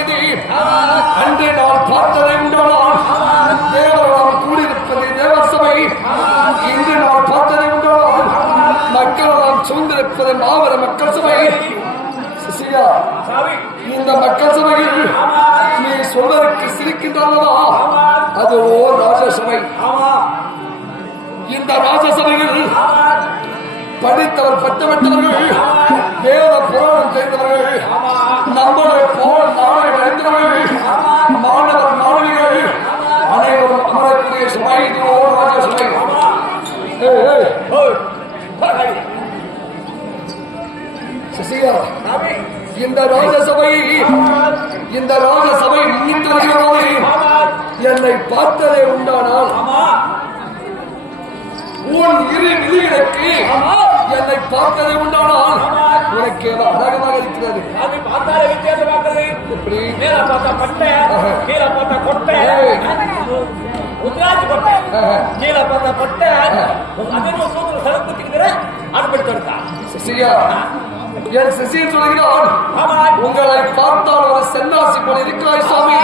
இது அன்று நான் பார்த்ததை உண்டானால் தேவர்களால் கூடியிருப்பது தேவசபை. இன்று நான் பார்த்ததை உண்டானால் மக்களால் சூழ்ந்திருப்பது மாவர மக்கள் சபை. சிசியா, இந்த மக்கள் சபையில் நீ சொல்வதற்கு சிரிக்கின்றனவா? அது ஓர் ராஜசபை. இந்த ராஜசபையில் படித்தவர் பட்டவற்றவர்கள், வேத புராணம் தெரிந்தவர்கள், நம்மளை போல் நாளை விளைந்தவர்கள், மாணவர் மாணவிகள் அனைவரும் அமரக்கூடிய சபை. இது ஓர் ராஜசபை. சசிகா, இந்த ராஜசபை முன்னிட்டு வருகிறோம். என்னை பார்த்ததே உண்டானால் உன் இரு விதிகளுக்கு என்னை பார்த்ததை உண்டானால் உனக்கு அழகமாக இருக்கிறது. எப்படி கீழே பார்த்தா கொட்டை, கீழே பார்த்தா கொட்டை, கீழே பார்த்தா கொட்டை, என் சிசியன் சொல்கிறான், உங்களை பார்த்தால் ஒரு சென்னாசி போல இருக்கிறாய் சுவாமி.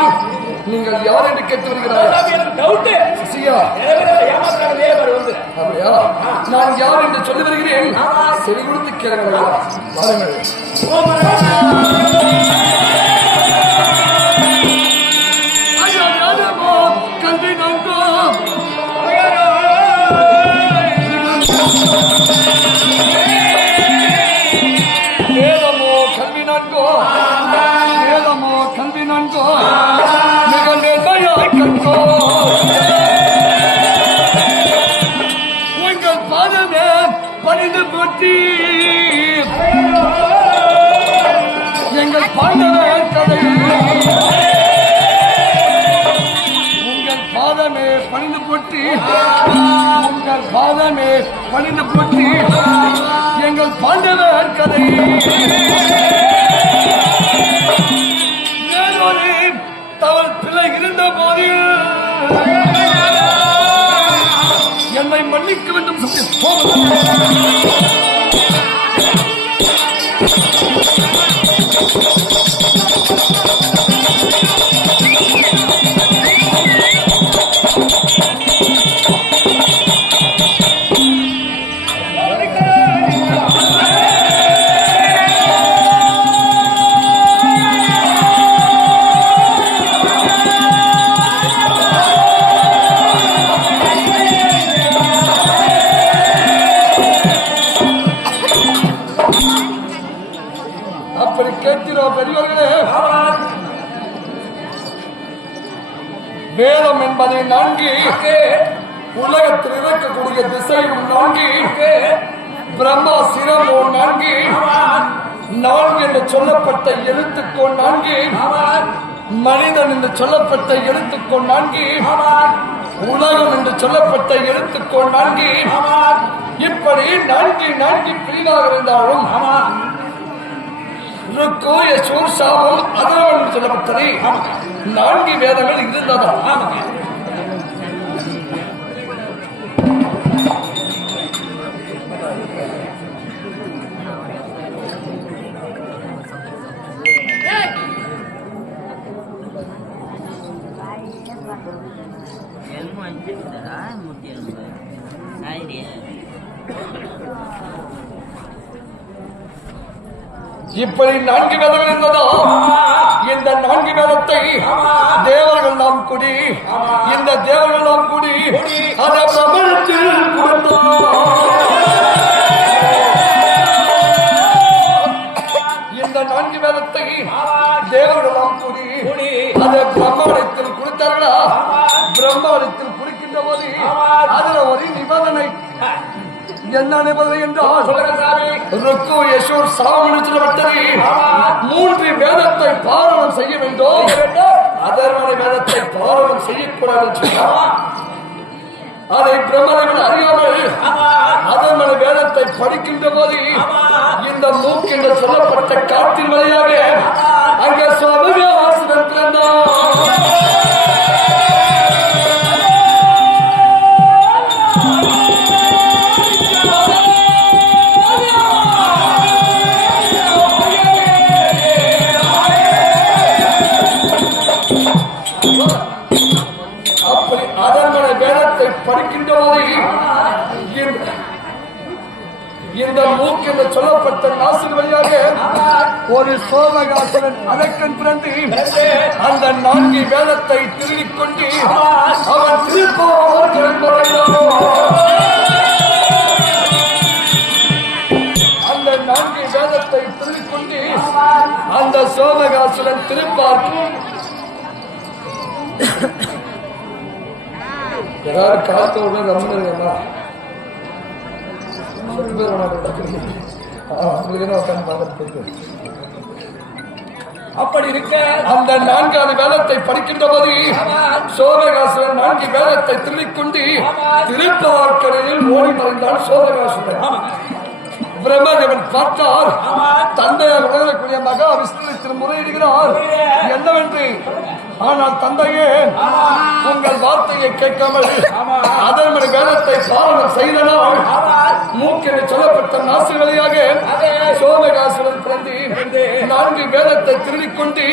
நீங்கள் யார் என்று கேட்டு வருகிறாய்? நான் யார் என்று சொல்லி வருகிறேன். செவி கொடுத்து கேளுங்கள். கல்வி நங்கோ வேதமோ கல்வி நன்கோ, வேதமோ கல்வி நன்கோ, மிக நேர்மையாய் கற்கோ. உங்கள் பாதமே பணிந்து போற்றி எங்கள் பாண்டவே கதை. உங்கள் பாதமே பணிந்து போற்றி, உங்கள் பாதமே பணிந்து போற்றி எங்கள் பாண்டவே கதை. வேறொரு தவறு பிள்ளை இருந்த போது என்னை மன்னிக்க வேண்டும் சொல்லி வேதம் என்பதை நான்கு, உலகத்தில் இருக்கக்கூடிய திசையும் நான்கு, பிரம்மா சிரமோ நான்கு, நான்கு என்று சொல்லப்பட்ட எழுத்துக்கோள் நான்கு, மனிதன் என்று சொல்லப்பட்ட எழுத்துக்கோள் நான்கு, உலகம் என்று சொல்லப்பட்ட எழுத்துக்கோள் நான்கு. இப்படி நான்கு நான்கு பிரிவாக இருந்தாலும் சாபம் அதர்வன் சொல்லப்பட்டது. நான்கு வேதங்கள் இருந்ததா? இப்படி நான்கு வேதங்கள் இருந்ததா? இந்த நான்கு வேதத்தை தேவர்கள் நாம் கூடி, இந்த தேவர்கள் நாம் கூடி அதை பிரபலத்தில் இந்த நான்கு வேதத்தை தேவர்கள் நாம் கூடி அதை பிரம்மாண்டத்தில் கொடுத்தார்களா? பிரம்மாண்டத்தில் குடிக்கின்ற போது அதுல ஒரு நிபந்தனை. என்ன நிபந்தனை என்றால் சொல்லப்பட்டது, மூன்று வேதத்தை பாரணம் செய்ய வேண்டும், அதர்வன வேதத்தை பாரணம் செய்யக்கூடாது. அதை பிரம்மதேவன் அறியாமல் அதர்வன வேதத்தை படிக்கின்ற போது இந்த மூக்கு என்று சொல்லப்பட்ட காற்றின் வழியாக அங்கே சுவாமியாசனம் பிறந்தார். இந்த மூக்கு என்று சொல்லப்பட்ட நாசின் வழியாக ஒரு சோமகாசுரன் அரக்கன் பிறந்து அந்த 4 வேதத்தை திருடிக் கொண்டு அவன் அந்த 4 வேதத்தை திருடிக் கொண்டு அந்த சோமகாசுரன் திருப்பார். யாராவது காத்தோட ரம்மனா அப்படி இருக்க அந்த 4வது வேதத்தை படிக்கின்ற போது சோமகாசுரன் 4 வேதத்தை திருடிக்கொண்டு திருப்பார்க்கரையில் ஓடி மறைந்தான் சோமகாசுரன். பிரம்மதேவன் பார்த்தார். தந்தையார் உணரக்கூடிய மகா விஷ்ணு முறையிடுகிறார் என்னவென்று. ஆனால் தந்தையே உங்கள் வார்த்தையை கேட்காமல் அதனுடைய வேதத்தை பாரணம் செய்தனால் மூக்கினை சொல்லப்பட்ட நாசி வழியாக சோமகாசுரன் பிறந்து 4 வேதத்தை திருடிக்கொண்டு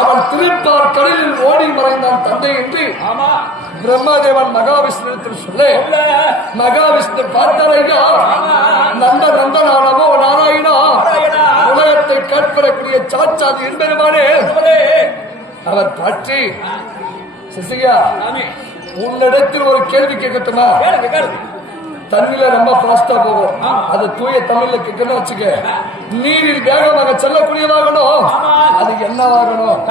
அவன் திருப்பார் கடலில் ஓடி மறைந்தான் தந்தை என்று பிரம்மதேவன் மகாவிஷ்ணுவிடத்தில் சொல்ல மகாவிஷ்ணு பார்த்தாரையா நந்தனானவோ நாராயணா உலகத்தை கேட்படக்கூடிய சாட்சாது என்பதுமானே அவர் பற்றி சிசியா உன்னிடத்தில் ஒரு கேள்வி கேட்கட்டுமா? தண்ணில ரொம்ப பாஸ்டா போகும். அது தூய தமிழ்ல கேட்கணும் வச்சுக்க. நீரில் வேகமாக செல்லக்கூடிய வாகனம் அது என்ன வாகனம்?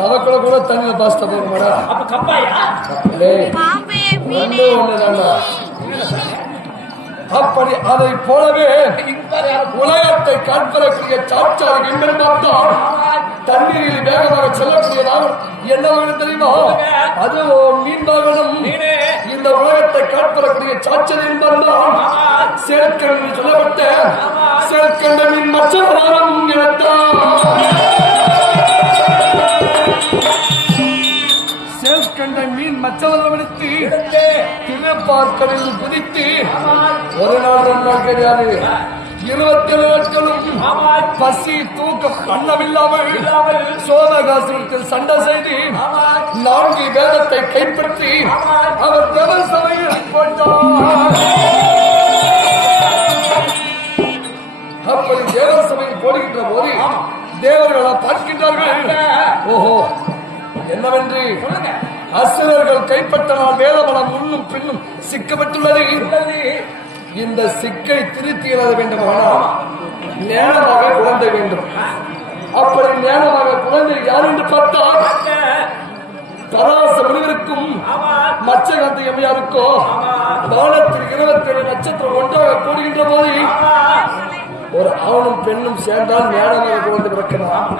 தவக்கல கூட தண்ணியில பாஸ்டா போகும் மேடம். அப்படி அதை போலவே உலகத்தை காண்பதற்குரிய சாட்சாது என்பது பார்த்தால் தண்ணீரில் வேகமாக செல்லக்கூடியதாக என்ன வாகனம் தெரியுமா? அது மீன் வாகனம். இந்த உலகத்தை காண்பதற்குரிய சாட்சாது என்பதுதான் சேர்க்கணும் சொல்லப்பட்ட சேர்க்கண்ட மீன் மற்ற வாகனம் சேர்க்கண்ட மீன் மற்றவர்கள் எடுத்து திருப்பார்க்கடலில் குதித்து ஒரு நாள் 2 நாள் கிடையாது 27 நாட்களும் பசி தூக்கம் பண்ணமில்லாமல் சோமகாசுரத்தில் சண்டை செய்து 4 வேதத்தை கைப்பற்றி அவர் தேவசபையில் போட்டார். அப்படி தேவசபையில் போடுகின்ற போது தேவர்களா பார்க்கின்றார்கள். ஓஹோ என்னவென்று அசுரர்கள் கைப்பற்றனால் வேதமனம் முன்னும் பின்னும் சிக்கப்பட்டுள்ளது. இந்த சிக்கை திருத்தி எழுத வேண்டுமானால் ஞானமாக குழந்தை வேண்டும். அப்படி ஞானமாக குழந்தை யார் என்று பார்த்தால் பராச முனிவருக்கும் மச்சகாந்தி எம்மையாருக்கோ வானத்தில் 27 நட்சத்திரம் ஒன்றாக கூடுகின்ற போது ஒரு ஆணும் பெண்ணும் சேர்ந்தால் ஞானமாக குழந்தை பிறக்கலாம்.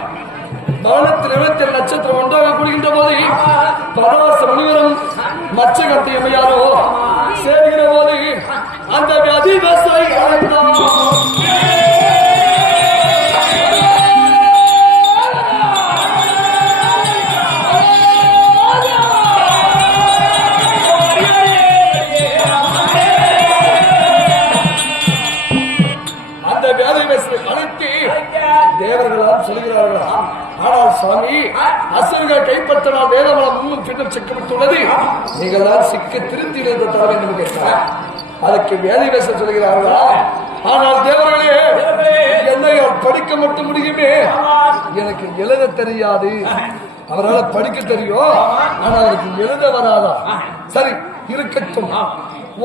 வானத்தில் 27 நட்சத்திரம் ஒன்றாக கூடுகின்ற போது பராச முனிவரும் மச்சகாந்தி எம்மையாரோ சேர்கிற போது அந்த அதிவாசலை அழைத்தார். தேவர்களால் சொல்கிறார்களா? ஆனால் சுவாமி அசுரர்கள் கைப்பற்றினால் வேதமலம் முன்னும் பின்னும் சிக்கப்பட்டுள்ளது. நீங்கள் தான் சிக்க திருத்தி தர வேண்டும் கேட்டார். அதுக்கு வேதிவேச சொல்கிறார்களா? ஆனால் தேவர்களே என்னையால் படிக்க மட்டும் முடியுமே, எனக்கு எழுத தெரியாது. அவரால் படிக்க தெரியும், ஆனா அவருக்கு எழுத வராதா? சரி இருக்கட்டும்,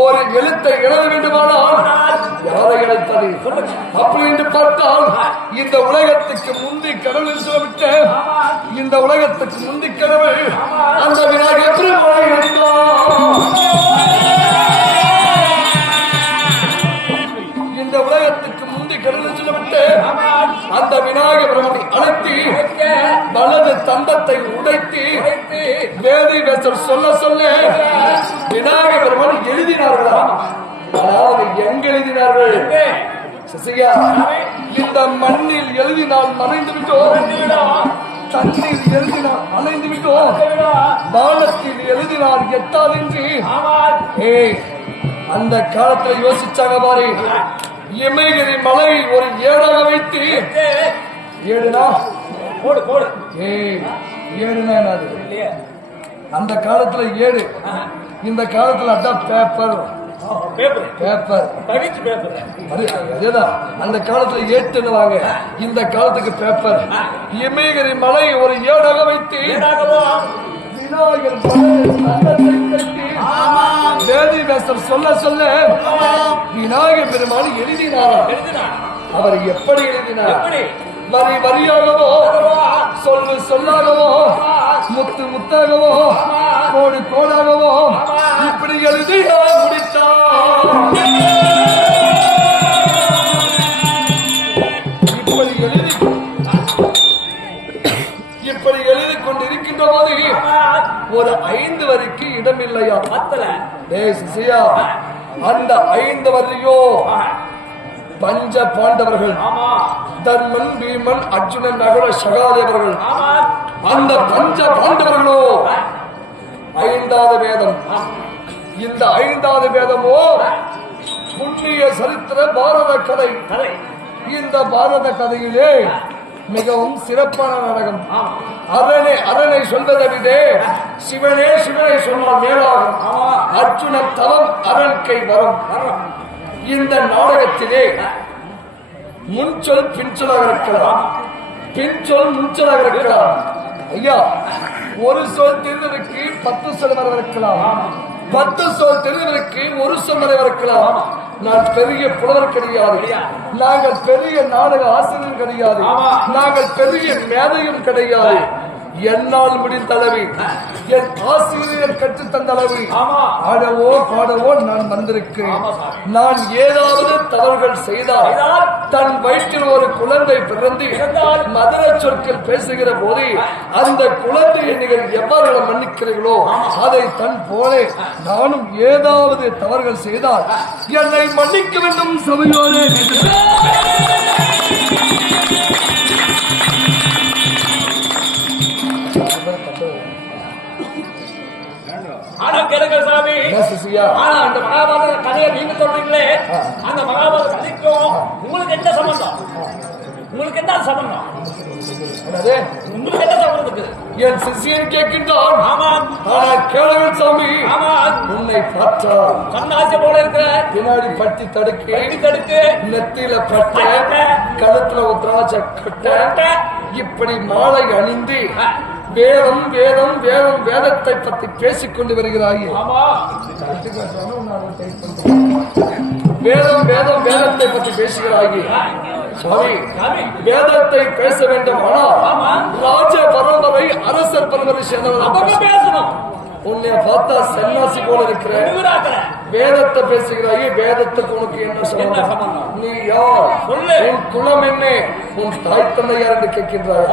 ஒரு எழுத்தை எழுத வேண்டுமானால் யாரை எழுத்தது? அப்படி என்று பார்த்தால் இந்த உலகத்துக்கு முந்தி கடவுள் சொல்லிவிட்டு இந்த உலகத்துக்கு முந்தி கடவுள் அந்த வினாடி எப்படி இந்த உலகத்துக்கு முந்தி கடவுள் சொல்லிவிட்டு அந்த விநாயக பிரமனை அழைத்து வலது தந்தத்தை உடைத்து வேதி வேசல் சொல்ல சொல்ல விநாயக பெருமான் எழுதினார்களா? அதாவது எங்க எழுதினார்கள்? சசியா, இந்த மண்ணில் எழுதினால் மறைந்து விட்டோம், தண்ணீர் எழுதினால் அணைந்து விட்டோம், வானத்தில் எழுதினால் எட்டாதென்று அந்த காலத்தில் யோசிச்சாங்க பாரு. இமயகிரி மலை ஒரு ஏடாக வைத்து ஏடுனா ஏடுனா என்னது? அந்த காலத்துல ஏடு, இந்த காலத்துல அதான் பேப்பர். Paper paper. தகிச்சு பேப்பர். அதேதான் அந்த காலத்துல ஏட்டுன்னுவாங்க, இந்த காலத்துக்கு பேப்பர். இமயகிரி மலை ஒரு ஏடாக வைத்து விநாயகர் வேதி வேசம் சொல்ல சொல்ல விநாயகர் பெருமாள் எழுதினாரா? அவர் எப்படி எழுதினார்? வரி வரியாகவோ, சொல்லு சொல்லாகவோ, முத்து முத்தாகவோ, கோடு கோடாகவோ இப்படி எழுதி முடித்தார். இப்படி எழுதி கொண்டிருக்கின்ற போது ஒரு 5 வரிக்கு இடம் இல்லையா? சிசியா, அந்த 5 வரியோ பஞ்ச பாண்டவர்கள், தர்மன், பீமன், அர்ஜுனன், நகுல, சகாதேவர்கள். அந்த பஞ்ச பாண்டவர்களோ 5வது வேதம். இந்த 5வது வேதமோ புண்ணிய சரித்திர பாரத கதை. இந்த பாரத கதையிலே மிகவும் சிறப்பான நாடகம். அரணை சொல்வதை விட சிவனே சிவனை சொன்னால் மேலாகும். அர்ஜுன தவம் அரண்கை வரும். இந்த நாடகத்திலே முன்சொல் பின்சொலாக இருக்கலாம், பின்சொல் முன்சொலாக இருக்கலாம். ஐயா, ஒரு சொல் தெரிந்ததற்கு 10 சொல் வரவிருக்கலாம், 10 சொல் தெரிந்ததற்கு ஒரு சொல் வரவிருக்கலாம். நான் பெரிய புலவர் கிடையாது, நாங்கள் பெரிய நாடக ஆசிரியர் கிடையாது, நாங்கள் பெரிய மேதையும் கிடையாது. என்னால் முடிந்த அளவு, என் ஆசிரியர் கற்று தந்த அளவு ஆடவோ பாடவோ நான் வந்திருக்கிறேன். நான் ஏதாவது தவறுகள் செய்தால், தன் வயிற்றில் ஒரு குழந்தை பிறந்து மதுர சொற்கள் பேசுகிற போது அந்த குழந்தையை நீங்கள் எவ்வாறு மன்னிக்கிறீர்களோ அதை தன் போல நானும் ஏதாவது தவறுகள் செய்தால் என்னை மன்னிக்க வேண்டும் சபையோரே. சாமி, அந்த மகாபாரத கதையை நீங்க சொல்றீங்களே, அந்த மகாபாரத கதைக்கும் உங்களுக்கு என்ன சம்பந்தம்? உங்களுக்கு என்ன சம்பந்தம்? உங்களுக்கு என்ன சம்பந்தத்துக்கு? என் சிஷியன் கேட்கின்றான். ஆனால் கேளுங்கள் சாமி, உன்னை பார்த்தா கண்ணாசி போல இருக்கிற பின்னாடி பட்டி தடுக்கு, நெத்தியில பட்ட, கழுத்துல உத்ராட்ச கட்ட, இப்படி மாலை அணிந்து வேதம் வேதம் வேதம் வேதத்தை பற்றி பேசிக் கொண்டு வருகிறாய். வேதம் வேதம் வேதத்தை பற்றி பேசுகிறாய். சாமி, வேதத்தை பேச வேண்டும். ஆனால் ராஜ பரம்பரை, அரசர் பரம்பரை சேர்ந்தவர் பேசணும். உன்னை பார்த்தா சன்னியாசி போல இருக்கிற, வேதத்தை பேசுகிறாய். வேதத்துக்கு உனக்கு என்ன சம்பந்தம்? நீ யார்? உன் குலம் என்ன? உன் தாய் தந்தை யார் என்று கேட்கின்றார்.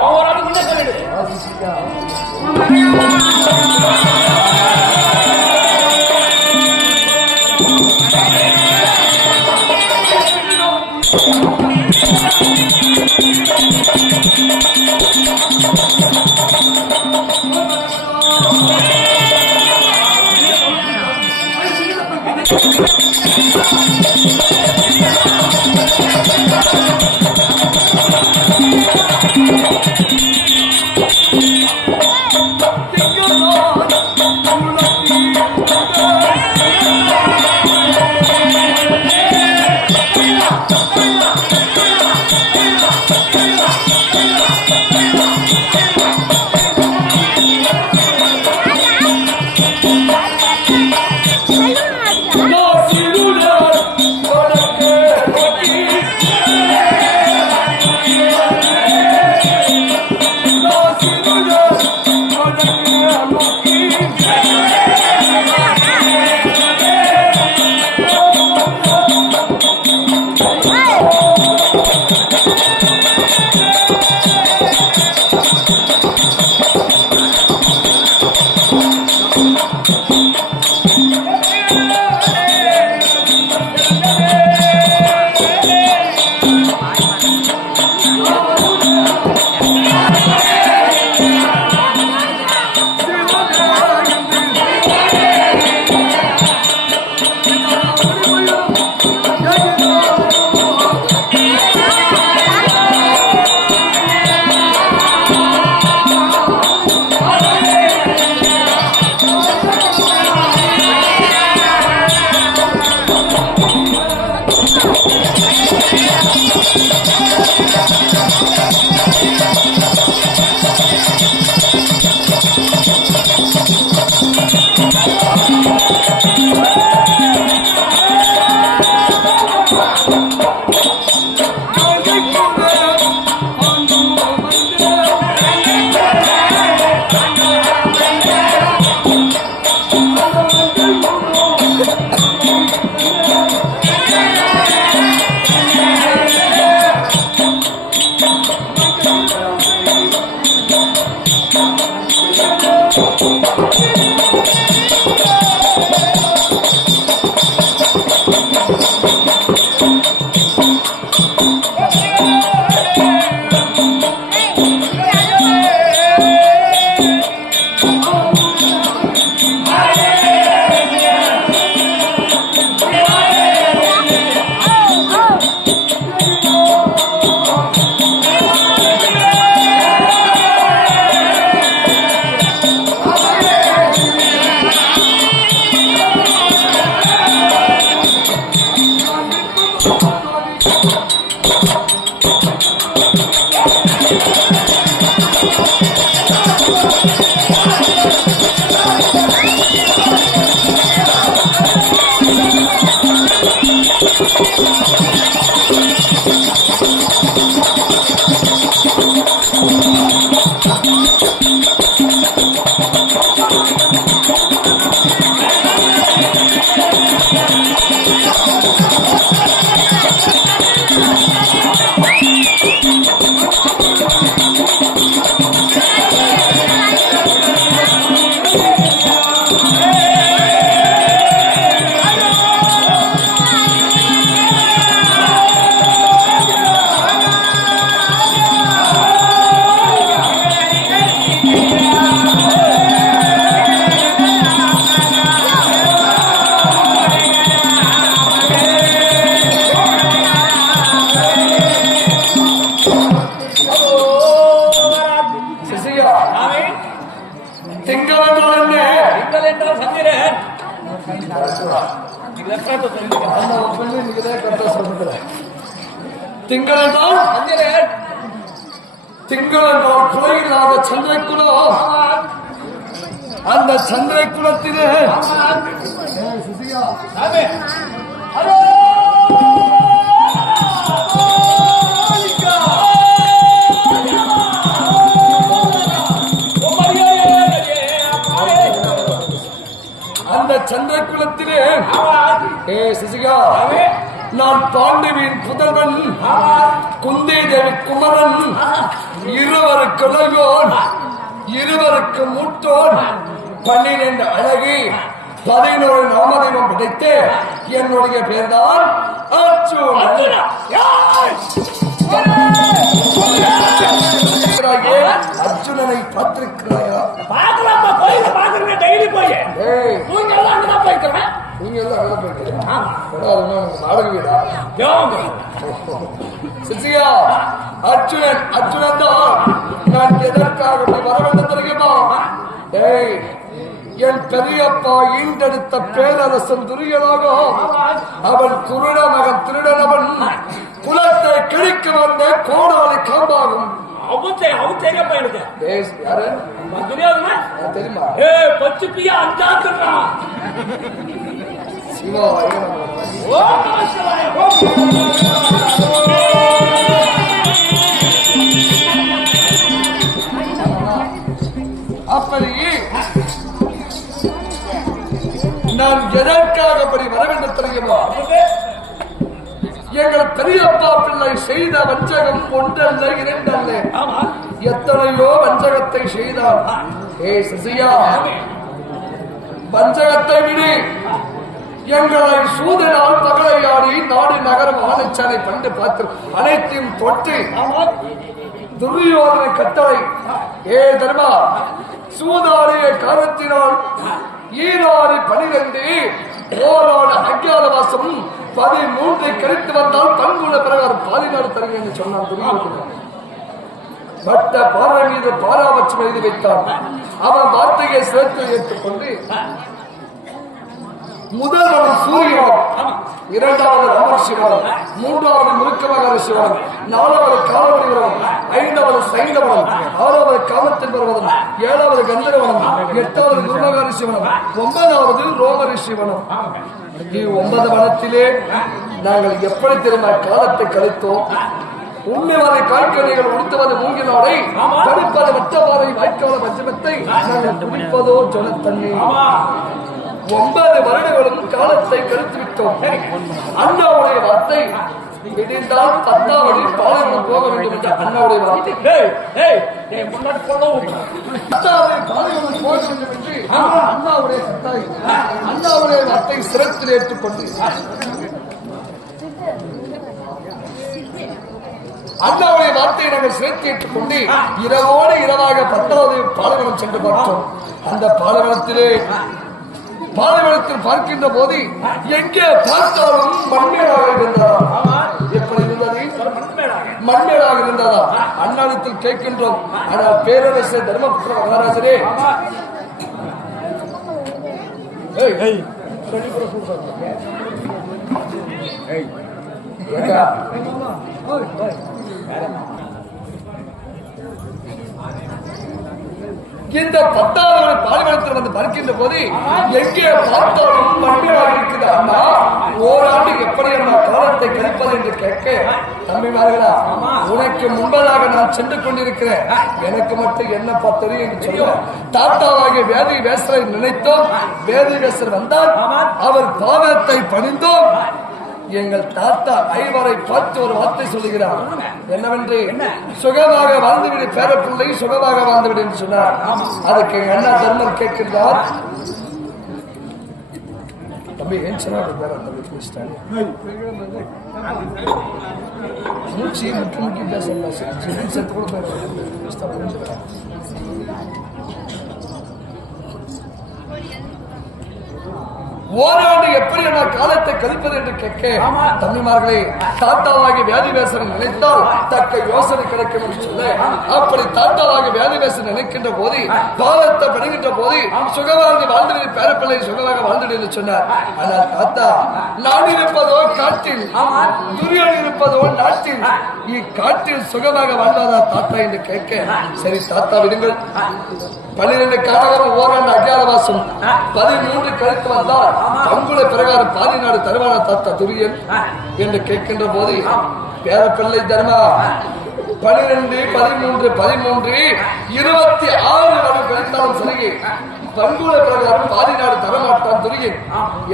அந்த பெண்ணு இன்னைக்குதான் கரெக்டா சொல்றது. திங்கள் என்றால் துறை இல்லாத சந்திரை குலம். அந்த சந்திரை குலத்திலே அந்த சந்திர குலத்திலே சிசிகா நான் பாண்டவியின் புதல்வன் குந்தி தேவி குமரன் இருவருக்கு இளையோன் இருவருக்கு மூத்தோன் 12 அழகி 11 நாமதேவம் படைத்து என்னுடைய பேர்தான் அர்ஜுனனை பார்த்திருக்கிறாயா? நாடக வீடா சிசியா? அர்ஜுனன் தான் நான் எதற்காக வர வேண்டும் தெரியுமா? என் பெரியப்பா ஈண்டெடுத்த பேரரசன் துரியனாக அவன் குருட மகன் திருடனவன் குலத்தை கிழிக்க வந்த கோடாலி காம்பாகும். தெரியுமா? சிவா அப்படி நான் எதற்காக அப்படி வர வேண்டும் தெரியுமா? எங்கள் பெரியப்பா பிள்ளை செய்த வஞ்சகம் ஒன்றல்ல இரண்டல்ல, எத்தனையோ வஞ்சகத்தை செய்தார். சிசியா, வஞ்சகத்தை விடு. எங்களை சூதனால் தகளையாடி நாடு நகரம் ஆணைச்சாலை கண்டு பார்த்து அனைத்தையும் தொட்டு துரியோதனை கட்டளை தர்மா சூதாடிய காரணத்தினால் ஈராறு 12 ஓராடு அஞ்ஞானவாசம் 13 கழித்து வந்தால் பண்புள்ள பிரகாரம் பாதிநாடு தருங்க என்று சொன்னான் துரியோதனன். பட்ட பார்வை மீது பாராபட்சம் எழுதி வைத்தான். அவன் வார்த்தையை சேர்த்து ஏற்றுக்கொண்டு முதல்வன் சூரியன், 2வது அமர் சிவன், 3வது முருக்கமகர சிவன், 4வது காலவடிவன், 5வது சைந்தவன், 6வது காமத்தின் பருவதன், 7வது கந்தரவனம், 8வது குருமகர சிவனம், 9வது ரோமரி சிவனம். 9 வனத்திலே நாங்கள் எப்படி திரும்ப காலத்தை கழித்தோம்? உண்மைவாதை காய்கறிகள் உடுத்துவது மூங்கினாரை கழிப்பது மற்றவாறை வாய்க்கால பஞ்சமத்தை நாங்கள் குடிப்பதோ ஜலத்தண்ணி. 9 வருடங்களும் காலத்தை கழித்து விட்டோம். அண்ணாவுடைய வார்த்தை விடிந்தால் 10வது பாலைவனம் போக வேண்டும் என்ற அண்ணாவுடைய வார்த்தை. 10வது பாலைவனம் போக வேண்டும் என்று அண்ணாவுடைய கட்டாயம். அண்ணாவுடைய வார்த்தை சிரத்தில் ஏற்றுக்கொண்டு அண்ணாவுடைய வார்த்தையை நாங்கள் சேர்த்து ஏற்றுக்கொண்டு இரவோடு இரவாக 10வது பாலைவனம் சென்று பார்த்தோம். அந்த பாலைவனத்தில் பார்க்கின்ற போது எங்கே பார்த்தாலும் மண்மேடாக இருந்ததா? எப்படி இருந்தது? மண்மேடாக இருந்ததா? அண்ணாடத்தில் கேட்கின்றோம். ஆனால் பேரரசர் தர்மபுத்திர மகாராஜரே, இந்த 10வது பாலைவனத்தில் வந்து பார்க்கின்ற போது எங்கே பார்த்தாலும் மண்மையாக இருக்குது. அண்ணா, ஓராண்டு எப்படி நம்ம காலத்தை கழிப்பது என்று கேட்க, தம்பிமார்களா, உனக்கு முன்பதாக நான் சென்று கொண்டிருக்கிறேன், எனக்கு மட்டும் என்னப்பா தெரியும் என்று சொல்ல தாத்தாவாகிய வேதி வேசரை நினைத்தோம். வேதி வேசர் வந்தால் அவர் பாதத்தை பணிந்தோம். எங்கள் தாத்தா ஐவரை பார்த்து ஒரு வார்த்தை சொல்லுகிறார். என்னவென்று? சுகமாக வாழ்ந்துவிடு பேரப்பிள்ளை, சுகமாக வாழ்ந்துவிடு என்று சொன்னார். அதுக்கு எங்க அண்ணா தர்மர் கேட்கின்றார், தம்பி ஏன் சொன்னார் மூச்சு முற்று முக்கி பேசலாம், செத்து கூட ஓராண்டு எப்படி நான் காலத்தை கழிப்பது என்று கேட்க தம்பிமார்களே தாத்தாவாகி வியாதிவேசனை நினைத்தால் தக்க யோசனை கிடைக்கும் என்று சொல்ல அப்படி தாத்தாவாகி வியாதிவேசனை நினைக்கின்ற போது காலத்தை பெறுகின்ற போது சுகவாழ்ந்து வாழ்ந்துடைய பேரப்பிள்ளை சுகமாக வாழ்ந்துடு என்று சொன்னார். ஆனால் தாத்தா நான் இருப்பதோ காட்டில் துரியன் இருப்பதோ நாட்டில் இக்காட்டில் சுகமாக வாழ்ந்தாரா தாத்தா என்று கேட்க சரி தாத்தா விடுங்கள் 12 காலகம் ஓராண்டு அஜாதவாசம் 13 கழித்து வந்தால் பங்குல பிரகாரம் பாதி நாடு தருவான தாத்தா துரியன் என்று கேட்கின்ற போது பேரப்பிள்ளை தர்மா 12, 13, 13, 26 வரை கழித்தாலும் சரி பங்குல பிரகாரம் பாதி நாடு தரமாட்டான் துரியன்.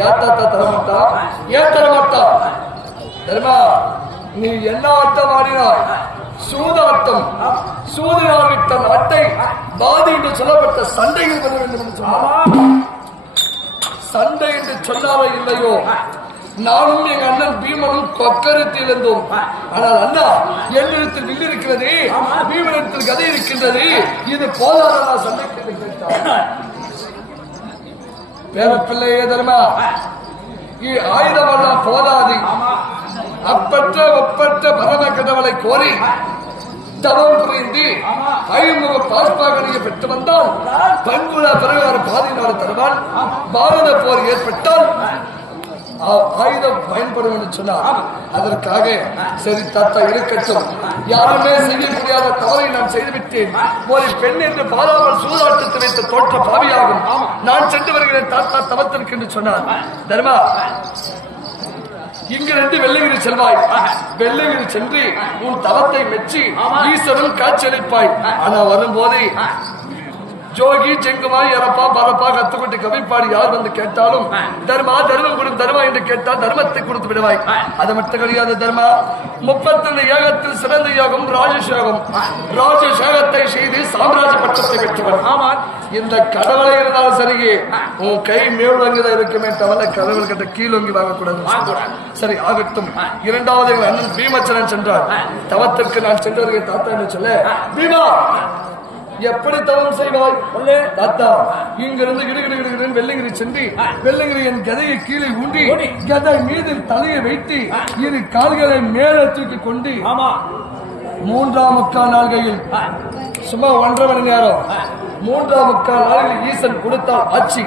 ஏன் தாத்தா தரமாட்டா? ஏன் தரமாட்டா? தர்மா நீ என்ன ஆட்டம் ஆடினாய்? சூதாட்டம். சூதினாவிட்ட நாட்டை பாதி என்று சொல்லப்பட்ட சண்டைகள் பண்ண வேண்டும் என்று சொன்னார். சண்டை என்று சொன்னாரோ இல்லையோ நானும் எங்க அண்ணன் பீமனும் கொக்கரத்தில் இருந்தோம். ஆனால் அண்ணா என்னிடத்தில் வில் இருக்கிறது, பீமனிடத்தில் கதை இருக்கின்றது, இது போதாத சண்டைக்கு கேட்டார். பேரப்பிள்ளையே தர்மா ஆயுதமெல்லாம் போதாது. அப்பற்ற ஒப்பற்ற பரம கடவுளை கோரி தவம் புரிந்து ஐமுக பாஸ்பாகனியை பெற்று வந்தால் பங்குல பிரகார பாதி நாடு தருவான். பாரத போர் ஏற்பட்டால் ஆயுதம் பயன்படும் என்று சொன்னார். அதற்காக சரி தாத்தா இருக்கட்டும், யாருமே செய்ய முடியாத தவறை நான் செய்துவிட்டேன். ஒரு பெண் என்று பாராமல் சூதாட்டத்தை வைத்த தோற்ற பாவியாகும். நான் சென்று வருகிறேன் தாத்தா தவத்திற்கு என்று சொன்னார். தர்மா இங்கிருந்து வெள்ளைகிரி செல்வாய். வெள்ளைகிரி சென்று உன் தவத்தை மெச்சி ஈஸ்வரன் காட்சியளிப்பாய். ஆனா வரும்போது ஜோகி செங்குமா எறப்பா பரப்பா கத்துக்கொண்டு கவிப்பாடி யார் வந்து கேட்டாலும் தர்மா தர்மம் கொடு தர்மா என்று கேட்டால் தர்மத்தை கொடுத்து விடுவாய். அது மட்டும் கிடையாது தர்மா 32 யோகத்தில் சிறந்த யோகம் ராஜசோகம். ராஜசோகத்தை செய்து சாம்ராஜ்ய பட்டத்தை பெற்றவன். ஆமா இந்த கடவுளை இருந்தாலும் சரியே உன் கை மேல்வங்கிதான் இருக்குமே தவிர கடவுள் கிட்ட கீழோங்கி வாங்கக்கூடாது. சரி ஆகட்டும். இரண்டாவது எங்கள் அண்ணன் பீமச்சரன் சென்றார். தவத்திற்கு நான் சென்று வருகிறேன் தாத்தா என்று சொல்ல பீமா எப்படி தவம் செய்வாய்? தாத்தா இங்கிருந்து இடுகிடுகிறேன் வெள்ளைங்கிரி சென்று வெள்ளைங்கிரியின் கதையை கீழே ஊண்டி கதை மீது தலையை வைத்து 2 கால்களை மேலே தூக்கி கொண்டு 3/4 நாள்கையில் சும்மா 1.5 மணி நேரம் 3/4 நாளில் ஈசன் கொடுத்தால் ஆட்சி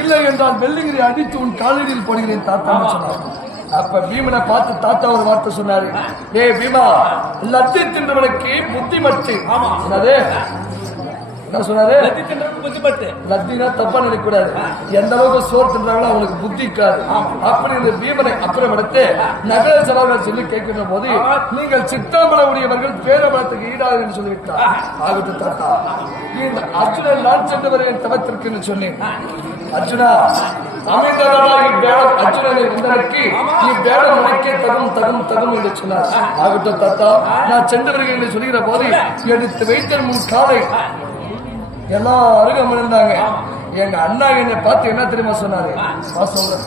இல்லை என்றால் வெள்ளைங்கிரி அடித்து உன் காலடியில் போடுகிறேன் தாத்தா சொன்னார். அப்ப பீமனை பார்த்து தாத்தா ஒரு வார்த்தை சொன்னாரு. ஏ பீமா லத்தி தின்றவனுக்கு புத்தி மட்டு. என்ன சொன்னாரு? லத்தினா தப்பா நினைக்க கூடாது. எந்த அளவுக்கு சோறு தின்றாங்களோ அவனுக்கு புத்தி இருக்காது. அப்படி இந்த பீமனை அப்புறம் எடுத்து நகர சபாவில் சொல்லி கேட்கின்ற போது நீங்கள் சித்தாம்பல உடையவர்கள் பேரபலத்துக்கு ஈடாது என்று சொல்லிவிட்டார். ஆகட்டும் தாத்தா இந்த அர்ஜுனன் நான் சென்று வருவேன் தவத்திற்கு சொன்னேன். அர்ஜுனா அமைந்தவராகி வேடம் அர்ஜுனனை வந்ததற்கு நீ வேடம் உனக்கே தகும் என்று சொன்னார். ஆகட்டும் தாத்தா நான் சென்று வருகிறேன் என்று சொல்லுகிற போது எடுத்து வைத்த முன் காலை எல்லாரும் அமர்ந்தாங்க. எங்க அண்ணா என்னை பார்த்து என்ன தெரியுமா சொன்னாரு? சொல்றேன்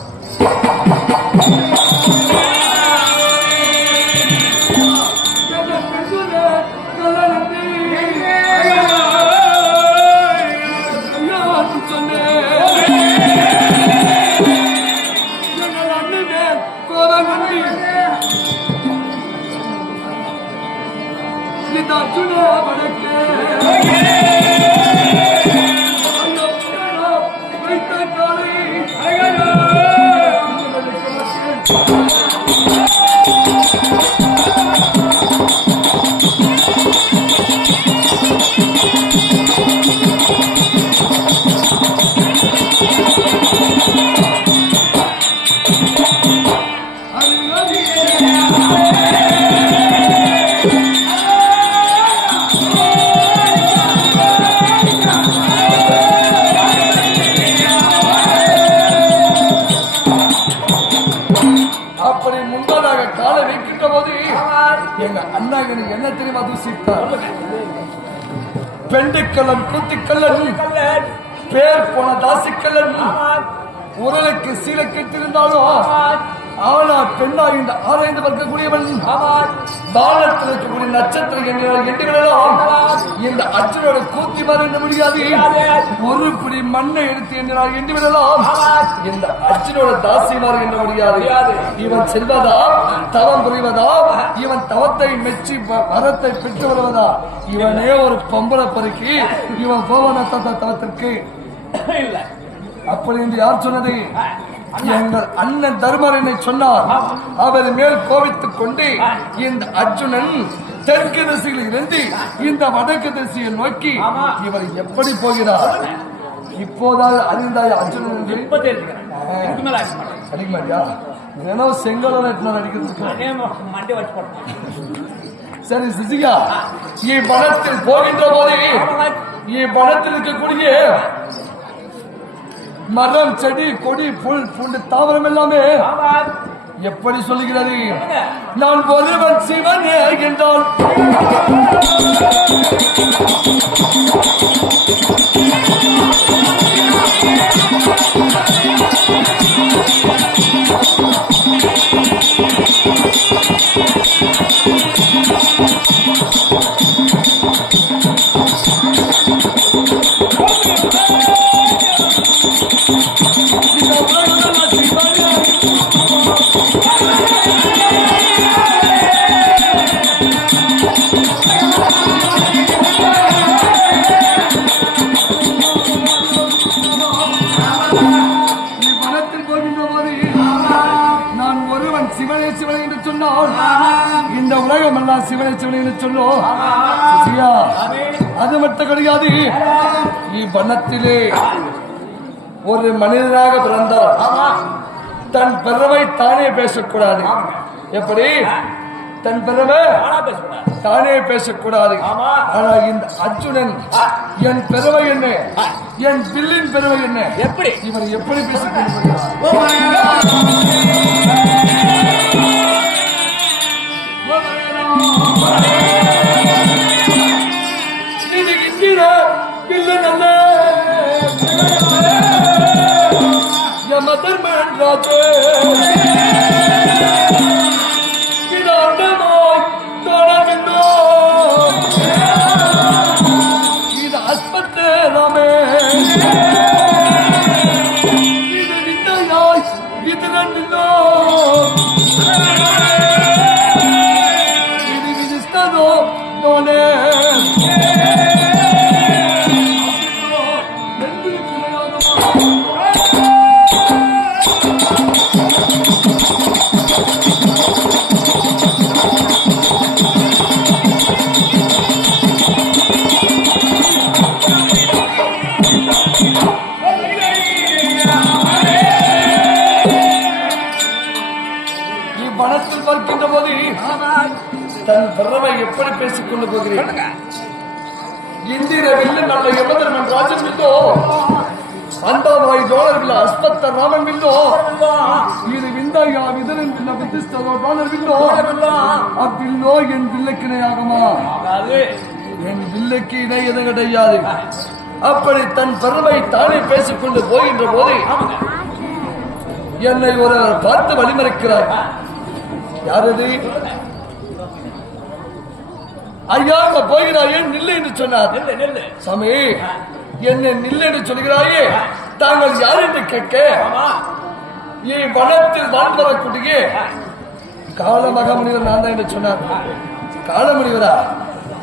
என்ன தெரியுமா தூசித்தார்? பெண்டுக்கல்லன் கூத்திக்கல்லன் பேர் போன தாசிக்கல்லன் உரலுக்கு சீலை கட்டிருந்தாலும் ஆனா பெண்ணா இந்த ஆராய்ந்து பார்க்கக்கூடியவன் வானத்தில் இருக்கக்கூடிய நட்சத்திரம் எண்ணிவிடலாம். இந்த அர்ஜுனோட கூத்தி மாதிரி எண்ண முடியாது. ஒரு பிடி மண்ணை எடுத்து எண்ணினால் எண்ணிவிடலாம். இந்த அர்ஜுனோட தாசிமார் எண்ண முடியாது. இவன் செல்வதா, தவம் புரிவதா, இவன் தவத்தை மெச்சி வரத்தை பெற்று வருவதா, இவனே ஒரு பொம்பளை பருக்கி இவன் போவன தவத்திற்கு இல்ல. அப்படி என்று யார் சொன்னது? எங்கள் அண்ணன் தர்மர் என்னை சொன்னார். அவர் மேல் கோபித்துக் கொண்டு இந்த அர்ஜுனன் தெற்கு திசையில் இருந்து இந்த வடக்கு திசையை நோக்கி இவர் எப்படி போகிறார்? இப்போதான் அறிந்தாய் அர்ஜுனன் என்று. அடிக்க மாட்டியா? தினம் செங்கோல அடிக்கிறதுக்கு. சரி சிசிகா, இப்படத்தில் போகின்ற போது இப்படத்தில் இருக்கக்கூடிய மரம், செடி, கொடி, புல், பூண்டு, தாவரம் எல்லாமே எப்படி சொல்லுகிறது? நான் ஒருவன் சிவன் என்றால் இந்த உலகம் எல்லாம் சிவனை சிவனை என்று சொல்லும். அது மட்டும் கிடையாது. இவ்வண்ணத்திலே ஒரு மனிதனாக பிறந்தார். தன் பெருமை தானே பேசக்கூடாது. எப்படி? தன் பெருமை தானே பேசக்கூடாது. ஆனா இந்த அர்ஜுனன் என் பெருமை என்ன, என் வில்லின் பெருமை என்ன, எப்படி இவர் எப்படி பேசிக்கொள்கிறார்? யமதர்மன் ராஜே இது அஸ்பத்தே ராமே இது வித்தையாய் இது நன்றிலோ இது விதிஸ்ததோ தோனே பார்க்கின்ற போது தன் பெருமை எப்படி பேசிக் கொண்டு போகிறேன்? இந்திர வில்லு நல்ல யமதர்மன் ராஜன் வில்லோ, அந்த தோழர் வில்ல அஸ்பத்த ராமன் வில்லோ, இது விந்தையா விதரன் வில்ல விதிஷ்டோ தோழர் வில்லோ, அவ்வில்லோ என் வில்லுக்கு இணையாகுமா? என் வில்லுக்கு இணை எது கிடையாது. அப்படி தன் பெருமை தானே பேசிக் கொண்டு போகின்ற போது என்னை ஒருவர் பார்த்து வழிமறைக்கிறார். யாரது? ஐயா போகிறாயே நில்லு என்று சொன்னார். சாமி, என்ன நில்லு என்று சொல்கிறாயே, தாங்கள் யார் என்று கேட்க வனத்தில் வாழ்ந்தவரக்கூடிய கால மகாமுனிவர் நான் தான் என்று சொன்னார். காலமுனிவரா?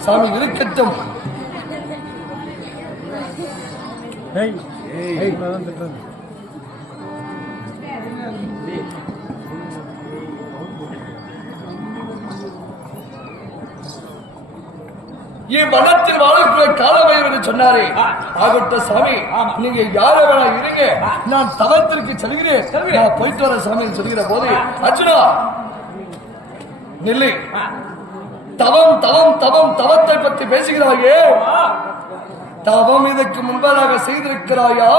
சாமி இருக்கட்டும். வனத்தில் வாழக்கூடிய காலபைரவர் என்று சொன்னாரே. ஆகட்ட சாமி, நீங்க யார வேணா இருங்க, நான் தவத்திற்கு செல்கிறேன், நான் போயிட்டு வர சாமி சொல்கிற போது, அர்ஜுனா நில்லு, தவம் தவம் தவம் தவத்தை பற்றி பேசுகிறாயே, தவம் இதற்கு முன்பதாக செய்திருக்கிறாயா?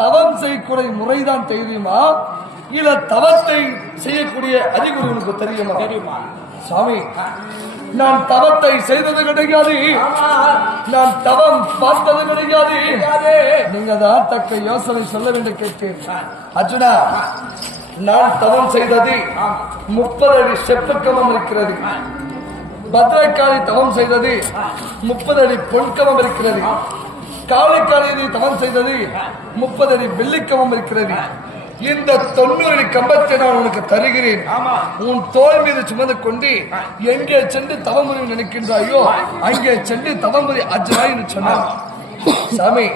தவம் செய்யக்கூடிய முறைதான் தெரியுமா? இல்ல தவத்தை செய்யக்கூடிய அறிகுறிகளுக்கு தெரியுமா? சாமி, நான் தவத்தை செய்தது கிடையாது, நான் தவம் பார்த்தது கிடையாது. நீங்க தான் தக்க யோசனை சொல்ல வேண்டும் கேட்டேன். அர்ஜுனா, நான் தவம் செய்தது 30 அடி செப்புக்கமம் இருக்கிறது. பத்ரகாளி தவம் செய்தது 30 அடி பொன்கமம் இருக்கிறது. காளிக்காளி தவம் செய்தது 30 அடி வெள்ளிக்கமம் இருக்கிறது. இந்த 90 அடி கம்பத்தை நான் உனக்கு தருகிறேன். உன் தோல் மீது சுமந்து கொண்டு எங்கே சென்று தவமுறை நினைக்கின்றாயோ அங்கே சென்று தவமுறை அர்ஜுனா என்று சொன்னார். சாமி,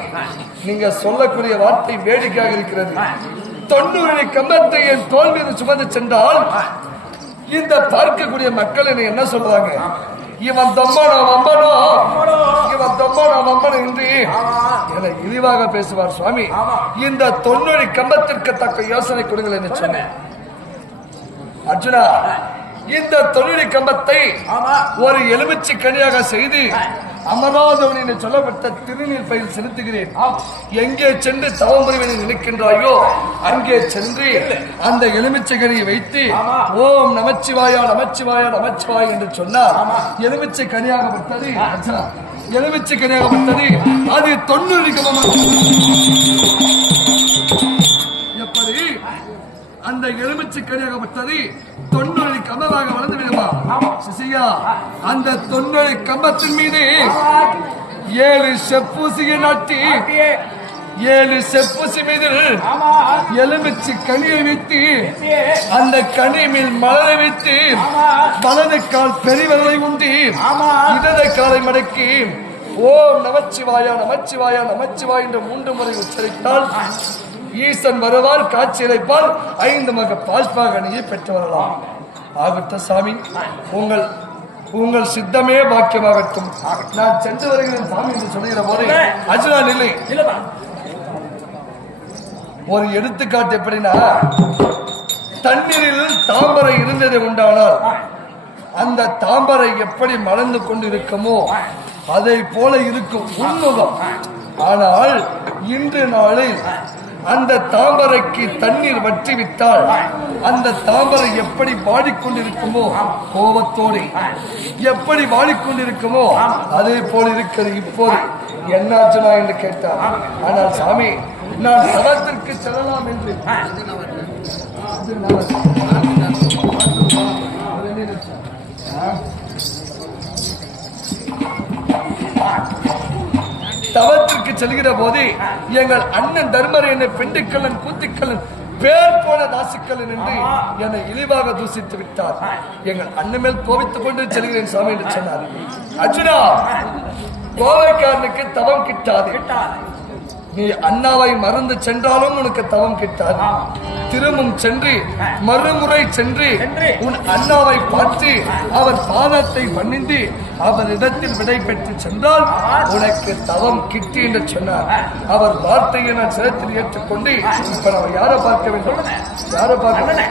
நீங்க சொல்லக்கூடிய வார்த்தை வேடிக்கையாக இருக்கிறது. 90 அடி கம்பத்தை என் தோல் மீது சுமந்து சென்றால் இந்த பார்க்கக்கூடிய மக்கள் என்ன சொல்றாங்க? இவன் தம்மானோ வம்பனோ, இவன் தம்மானோ வம்பனோ என்று என இழிவாக பேசுவார். சுவாமி, இந்த 90 அடி கம்பத்திற்கு தக்க யோசனை கொடுங்கள் என்று சொன்னேன். அர்ஜுனா, இந்த 90 அடி கம்பத்தை ஒரு எலுமிச்சை கனியாக செய்து அமராதவன் என்று சொல்லப்பட்ட திருநீர் பயில் செலுத்துகிறேன். எங்கே சென்று தவமுறைவனை நினைக்கின்றாயோ அங்கே சென்று அந்த எலுமிச்சை கனியை வைத்து ஓம் நமச்சிவாயா நமச்சிவாயா நமச்சிவாய் என்று சொன்னார். எலுமிச்சை கனியாகப்பட்டது எலுமிச்சை கனியாகப்பட்டது அது 90 கம்பம். எப்படி அந்த எலுமிச்சை கனியாகப்பட்டது 90 கம்பமாக வளர்ந்து விடுமா? சிசியா, அந்த 90 கம்பத்தின் மீது 7 செப்பூசியை நாட்டி 7 செப்பூசி மீது எலுமிச்சை கனியை வைத்து அந்த கனி மேல் மலரை வைத்து வலது கால் பெரியவர்களை உண்டி இடது காலை மடக்கி ஓம் நமச்சிவாயா நமச்சிவாயா நமச்சிவாய் என்று 3 முறை உச்சரித்தால் ஈசன் வருவார், காட்சியளிப்பார், 5 மக பால்பாகனியை பெற்று வரலாம். ஆகட்டும் சாமி, உங்கள் சித்தமே பாக்கியமாகட்டும். நான் சென்று வருகிறேன் சாமி என்று சொல்லுகிற போது அர்ஜுனா இல்லை. ஒரு எடுத்துக்காட்டு எப்படின்னா, தண்ணீரில் தாமரை இருந்ததை உண்டானால் அந்த தாமரை எப்படி மலர்ந்து கொண்டு இருக்குமோ அதை போல இருக்கும் உண்முகம். ஆனால் இன்று நாளில் அந்த தாமரைக்கு தண்ணீர் வற்றிவிட்டால் அந்த தாமரை எப்படி வாடிக்கொண்டிருக்குமோ கோபத்தோடு எப்படி வாடிக்கொண்டிருக்குமோ அதே போல இருக்கிறது. இப்போது என்னாச்சுனா என்று கேட்டார். ஆனால் சாமி, நான் தலத்திற்கு செல்லலாம் என்று தவத்திற்கு செல்கிற போது எங்கள் அண்ணன் தர்மர் என்னை பெண்டுக்கல்லன் கூத்திக்கல்லன் பேர் போன தாசிக்கல்லன் என்று என்னை இழிவாக தூசித்து விட்டார். எங்கள் அண்ணன் மேல் கோபித்துக் கொண்டு செல்கிறேன் சாமி என்று சொன்னார். அர்ஜுனா, கோவைக்காரனுக்கு தவம் கிட்டாது. நீ அண்ணாவை மறந்து சென்றாலும் உனக்கு தவம் கிட்டாது. திரும்பும் சென்று மறுமுறை சென்று உன் அண்ணாவை பார்த்து அவர் பாதத்தை பணிந்து அவரிடத்தில் விடை பெற்று சென்றால் உனக்கு தவம் கிட்டி என்று சொன்னார். அவர் வார்த்தையை நான் சிரத்தில் ஏற்றுக்கொண்டு இப்ப நம்ம யாரை பார்க்க வேண்டும்? யாரை பார்க்க?